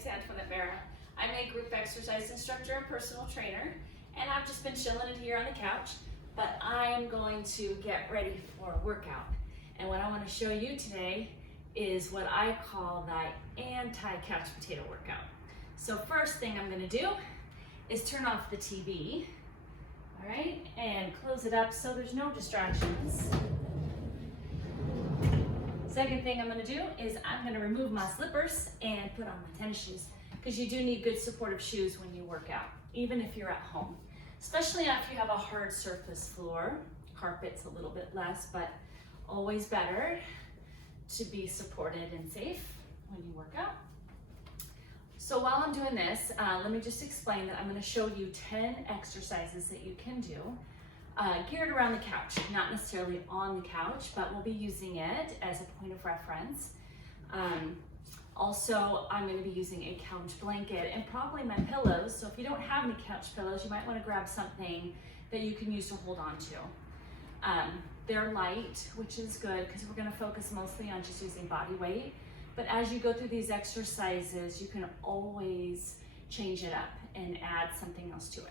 name's Antoinette Mara. I'm a group exercise instructor and personal trainer, and I've just been chilling in here on the couch, but I am going to get ready for a workout. And what I want to show you today is what I call the anti-couch potato workout. So first thing I'm going to do is turn off the TV, all right, and close it up so there's no distractions. Second thing I'm going to do is I'm going to remove my slippers and put on my tennis shoes, because you do need good supportive shoes when you work out, even if you're at home, especially if you have a hard surface floor. Carpet's a little bit less, but always better to be supported and safe when you work out. So while I'm doing this, let me just explain that I'm going to show you 10 exercises that you can do geared around the couch, not necessarily on the couch, but we'll be using it as a point of reference. Also, I'm going to be using a couch blanket and probably my pillows. So if you don't have any couch pillows, you might want to grab something that you can use to hold on to. They're light, which is good because we're going to focus mostly on just using body weight. But as you go through these exercises, you can always change it up and add something else to it.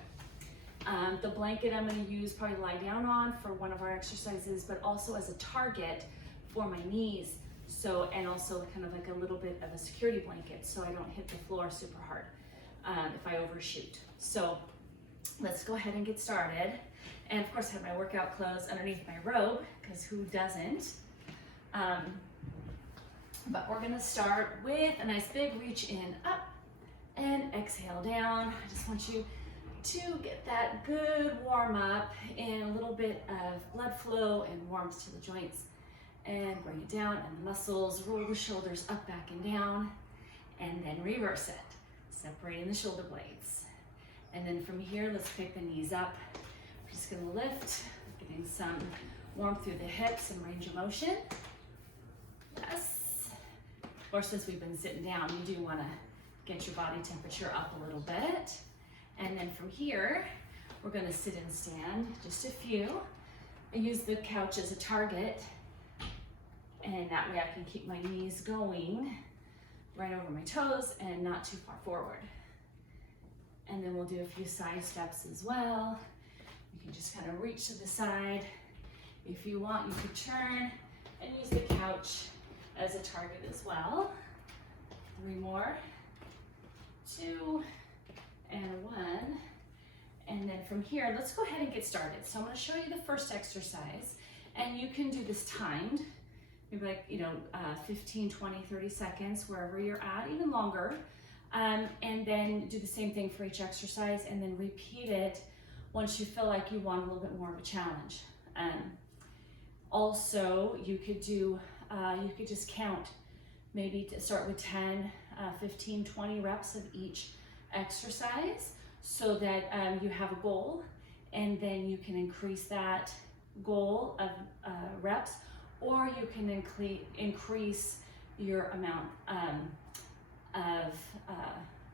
The blanket I'm going to use probably lie down on for one of our exercises, but also as a target for my knees. So, and also kind of like a little bit of a security blanket so I don't hit the floor super hard if I overshoot. So let's go ahead and get started. And of course I have my workout clothes underneath my robe, because who doesn't? But we're gonna start with a nice big reach in, up, and exhale down. I just want you to get that good warm up and a little bit of blood flow and warmth to the joints. And bring it down, and the muscles, roll the shoulders up, back, and down, and then reverse it, separating the shoulder blades. And then from here, let's pick the knees up. We're just gonna lift, getting some warmth through the hips and range of motion. Yes. Of course, since we've been sitting down, you do wanna get your body temperature up a little bit. And then from here, we're gonna sit and stand, just a few. I use the couch as a target, and that way I can keep my knees going right over my toes and not too far forward. And then we'll do a few side steps as well. You can just kind of reach to the side. If you want, you could turn and use the couch as a target as well. 3 more, 2, and 1. And then from here, let's go ahead and get started. So I'm going to show you the first exercise, and you can do this timed. Maybe like, 15, 20, 30 seconds, wherever you're at, even longer. And then do the same thing for each exercise, and then repeat it once you feel like you want a little bit more of a challenge. Also, you could do, you could just count, maybe to start with 10, 15, 20 reps of each exercise, so that you have a goal, and then you can increase that goal of reps, or you can increase your amount of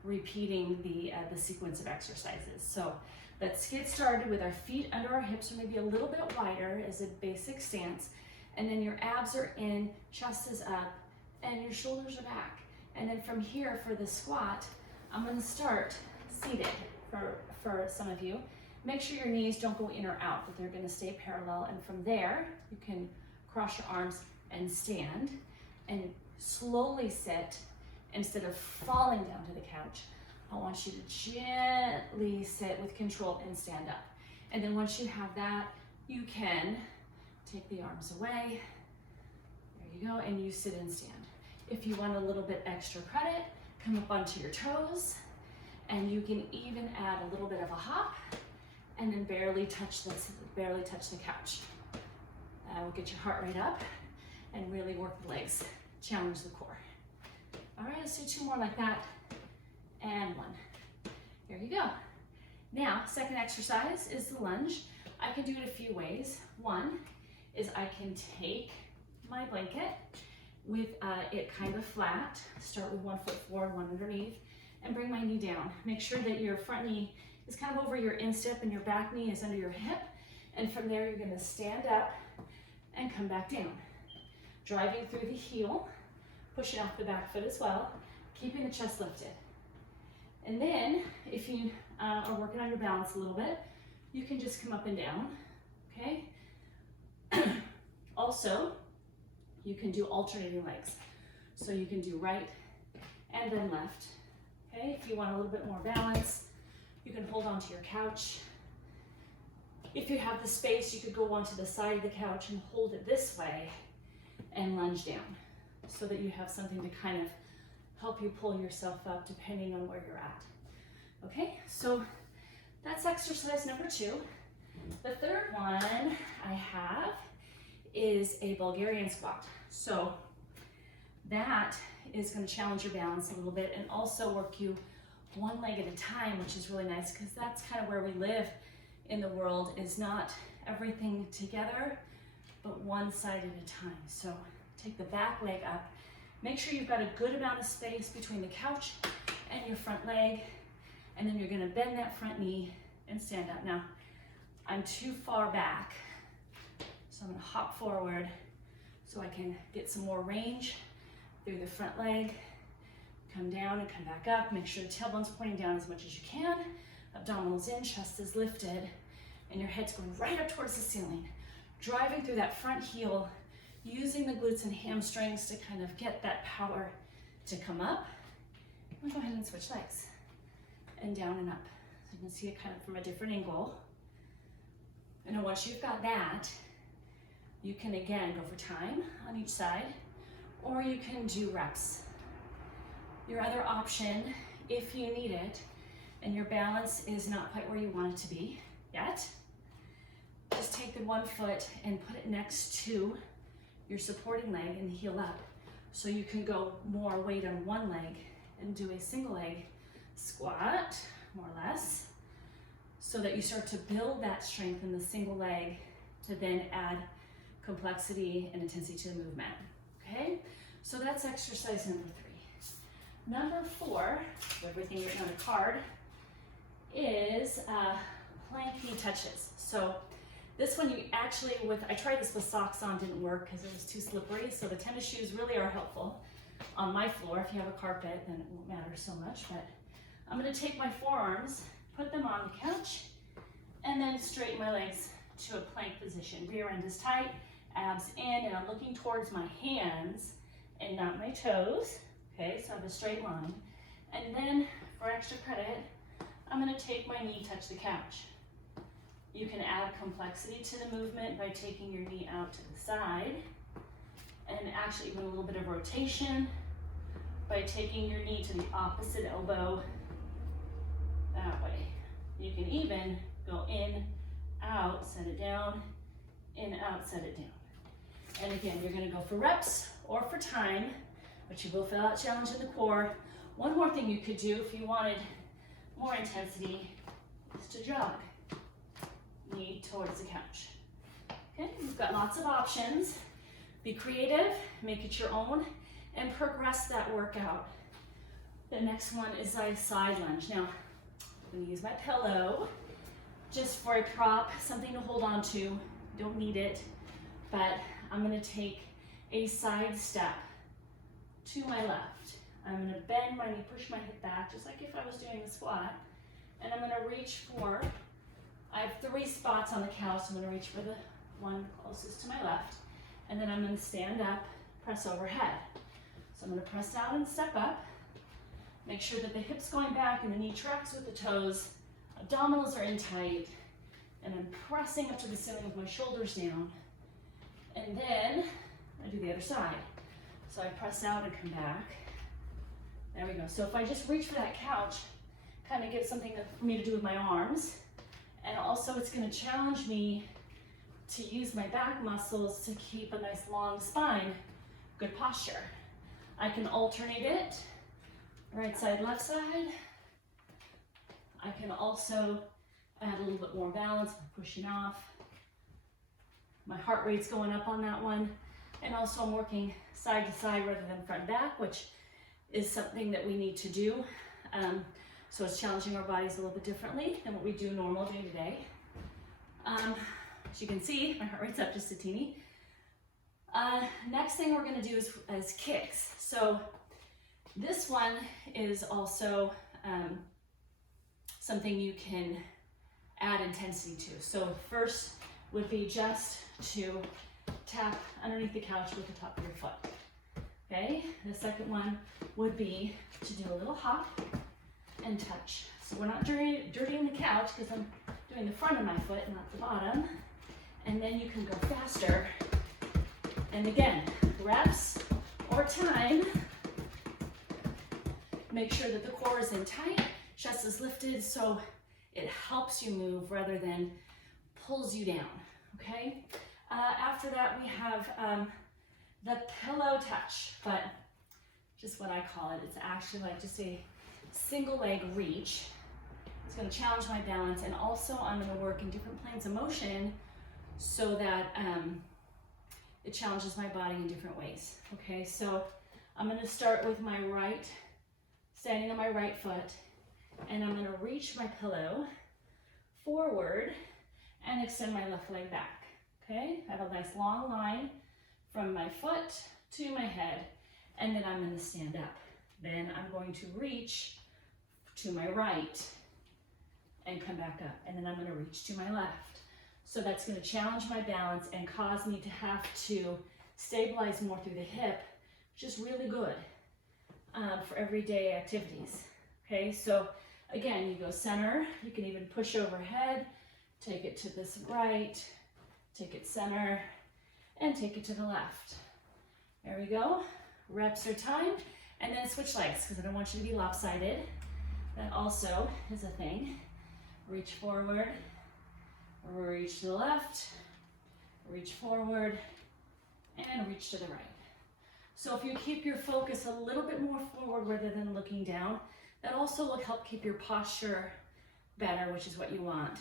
repeating the sequence of exercises. So let's get started with our feet under our hips, or maybe a little bit wider as a basic stance. And then your abs are in, chest is up, and your shoulders are back. And then from here, for the squat, I'm going to start seated for some of you. Make sure your knees don't go in or out, but they're going to stay parallel. And from there, you can cross your arms and stand, and slowly sit instead of falling down to the couch. I want you to gently sit with control and stand up. And then once you have that, you can take the arms away. There you go, and you sit and stand. If you want a little bit extra credit, come up onto your toes, and you can even add a little bit of a hop, and then barely touch the couch. Will get your heart rate up and really work the legs, challenge the core. All right, let's do 2 more like that, and 1. There you go. Now, second exercise is the lunge. I can do it a few ways. One is I can take my blanket with it kind of flat, start with 1 foot forward, 1 underneath, and bring my knee down. Make sure that your front knee is kind of over your instep and your back knee is under your hip. And from there, you're gonna stand up and come back down. Driving through the heel, pushing off the back foot as well, keeping the chest lifted. And then if you are working on your balance a little bit, you can just come up and down, okay? Also, you can do alternating legs. So you can do right and then left, okay? If you want a little bit more balance, you can hold onto your couch. If you have the space, you could go onto the side of the couch and hold it this way and lunge down so that you have something to kind of help you pull yourself up depending on where you're at. Okay, so that's exercise number 2. The third one I have is a Bulgarian squat. So that is going to challenge your balance a little bit and also work you one leg at a time, which is really nice because that's kind of where we live in the world, is not everything together, but one side at a time. So take the back leg up. Make sure you've got a good amount of space between the couch and your front leg, and then you're going to bend that front knee and stand up. Now, I'm too far back, so I'm going to hop forward so I can get some more range through the front leg. Come down and come back up. Make sure the tailbone's pointing down as much as you can. Abdominals in, chest is lifted, and your head's going right up towards the ceiling. Driving through that front heel, using the glutes and hamstrings to kind of get that power to come up. I'm gonna go ahead and switch legs. And down and up. So you can see it kind of from a different angle. And then once you've got that, you can again go for time on each side, or you can do reps. Your other option, if you need it, and your balance is not quite where you want it to be yet, just take the one foot and put it next to your supporting leg and heel up. So you can go more weight on one leg and do a single leg squat, more or less, so that you start to build that strength in the single leg to then add complexity and intensity to the movement, okay? So that's exercise number 3. Number 4, everything written on a card, is plank knee touches. So this one you actually, I tried this with socks on, didn't work because it was too slippery, so the tennis shoes really are helpful on my floor. If you have a carpet, then it won't matter so much, but I'm gonna take my forearms, put them on the couch, and then straighten my legs to a plank position. Rear end is tight, abs in, and I'm looking towards my hands and not my toes. Okay, so I have a straight line. And then for extra credit, I'm gonna take my knee touch the couch. You can add complexity to the movement by taking your knee out to the side, and actually even a little bit of rotation by taking your knee to the opposite elbow that way. You can even go in, out, set it down, in, out, set it down. And again, you're gonna go for reps or for time, but you will feel that challenge in the core. One more thing you could do if you wanted more intensity is to jog. Knee towards the couch. Okay, you've got lots of options. Be creative, make it your own, and progress that workout. The next one is a side lunge. Now, I'm gonna use my pillow just for a prop, something to hold on to. Don't need it, but I'm gonna take a side step to my left. I'm gonna bend my knee, push my hip back, just like if I was doing a squat, and I'm gonna reach for, I have 3 spots on the couch, so I'm gonna reach for the one closest to my left, and then I'm gonna stand up, press overhead. So I'm gonna press down and step up, make sure that the hip's going back and the knee tracks with the toes, abdominals are in tight, and I'm pressing up to the ceiling with my shoulders down, and then I do the other side. So I press out and come back. There we go. So if I just reach for that couch, kind of get something for me to do with my arms, and also it's going to challenge me to use my back muscles to keep a nice long spine, good posture. I can alternate it, right side, left side. I can also add a little bit more balance by pushing off. My heart rate's going up on that one. And also I'm working side to side rather than front back, which is something that we need to do. So it's challenging our bodies a little bit differently than what we do normal day to day. As you can see, my heart rate's up just a teeny. Next thing we're gonna do is kicks. So This one is also something you can add intensity to. So first would be just to tap underneath the couch with the top of your foot. Okay, the second one would be to do a little hop and touch. So we're not dirtying the couch because I'm doing the front of my foot, not the bottom. And then you can go faster. And again, reps or time. Make sure that the core is in tight, chest is lifted, so it helps you move rather than pulls you down, okay? After that, we have the pillow touch, but just what I call it. It's actually like just a single leg reach. It's gonna challenge my balance, and also I'm gonna work in different planes of motion so that it challenges my body in different ways, okay? So I'm gonna start with my right, standing on my right foot, and I'm gonna reach my pillow forward and extend my left leg back, okay? I have a nice long line from my foot to my head, and then I'm gonna stand up. Then I'm going to reach to my right and come back up, and then I'm gonna reach to my left. So that's gonna challenge my balance and cause me to have to stabilize more through the hip, which is really good for everyday activities, okay? So again, you go center, you can even push overhead, take it to this right, take it center, and take it to the left. There we go, reps are timed, and then switch legs, because I don't want you to be lopsided. That also is a thing. Reach forward, reach to the left, reach forward, and reach to the right. So if you keep your focus a little bit more forward rather than looking down, that also will help keep your posture better, which is what you want.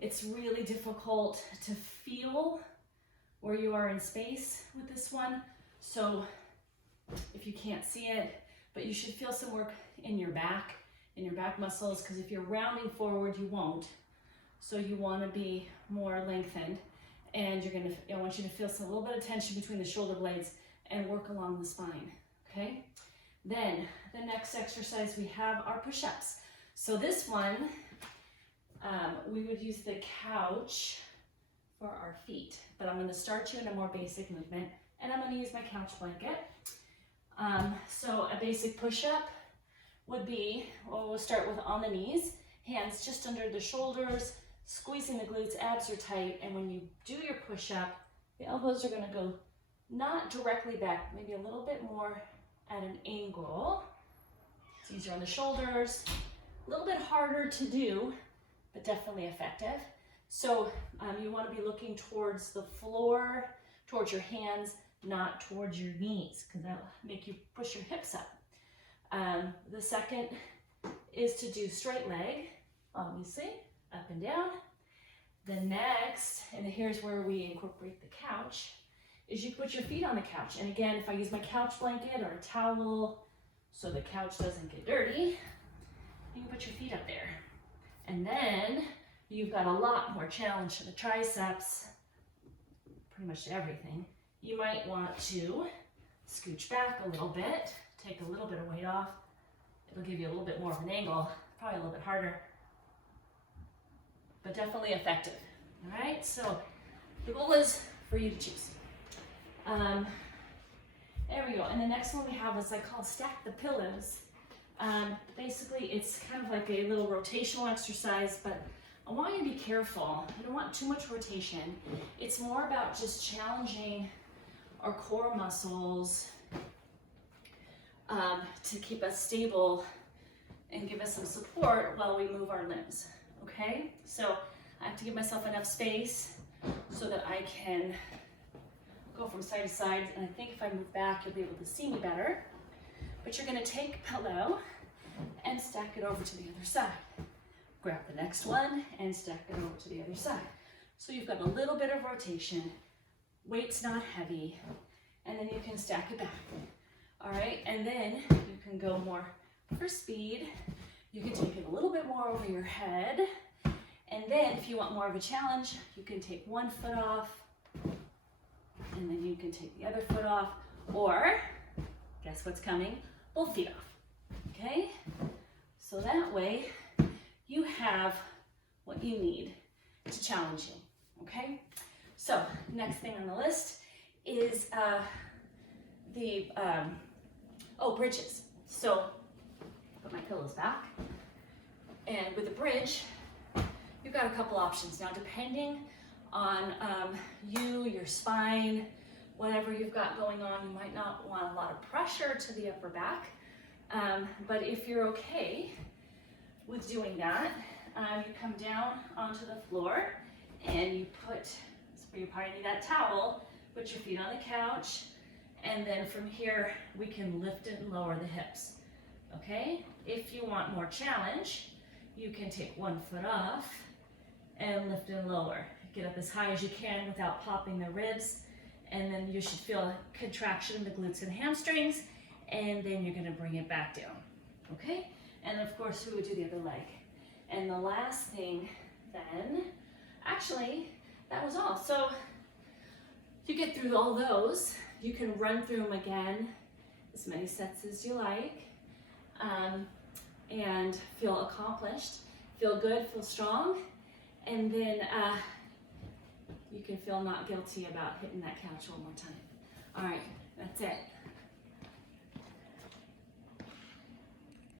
It's really difficult to feel where you are in space with this one. So if you can't see it, but you should feel some work in your back muscles, because if you're rounding forward, you won't. So you want to be more lengthened, and I want you to feel a little bit of tension between the shoulder blades and work along the spine, okay? Then the next exercise we have are push-ups. So this one, we would use the couch for our feet, but I'm gonna start you in a more basic movement, and I'm gonna use my couch blanket. So a basic push-up would be, well, we'll start with on the knees, hands just under the shoulders, squeezing the glutes, abs are tight, and when you do your push-up, the elbows are gonna go not directly back, maybe a little bit more at an angle. It's easier on the shoulders, a little bit harder to do, but definitely effective. So you want to be looking towards the floor, towards your hands, not towards your knees, because that'll make you push your hips up. The second is to do straight leg, obviously, up and down. The next, and here's where we incorporate the couch, is you put your feet on the couch. And again, if I use my couch blanket or a towel so the couch doesn't get dirty, you can put your feet up there. And then you've got a lot more challenge to the triceps, pretty much to everything. You might want to scooch back a little bit, take a little bit of weight off. It'll give you a little bit more of an angle, probably a little bit harder, but definitely effective. All right, so the goal is for you to choose. There we go. And the next one we have is I call stack the pillows. Basically, it's kind of like a little rotational exercise, but I want you to be careful. I don't want too much rotation. It's more about just challenging our core muscles to keep us stable and give us some support while we move our limbs, okay? So I have to give myself enough space so that I can go from side to side, and I think if I move back, you'll be able to see me better. But you're gonna take a pillow and stack it over to the other side. Grab the next one and stack it over to the other side. So you've got a little bit of rotation, weight's not heavy, and then you can stack it back. All right, and then you can go more for speed. You can take it a little bit more over your head. And then if you want more of a challenge, you can take one foot off, and then you can take the other foot off, or guess what's coming? both feet off, okay? So that way you have what you need to challenge you, okay? So next thing on the list is bridges. So put my pillows back, and with the bridge, you've got a couple options. Now, depending on your spine, whatever you've got going on, you might not want a lot of pressure to the upper back, but if you're okay with doing that, you come down onto the floor and you you probably need that towel, put your feet on the couch, and then from here, we can lift and lower the hips, okay? If you want more challenge, you can take one foot off and lift and lower. Get up as high as you can without popping the ribs, and then you should feel a contraction in the glutes and hamstrings, and then you're gonna bring it back down, okay? And of course, we would do the other leg. And the last thing then, actually, that was all. So you get through all those, you can run through them again, as many sets as you like, and feel accomplished, feel good, feel strong, and then you can feel not guilty about hitting that couch one more time. All right, that's it.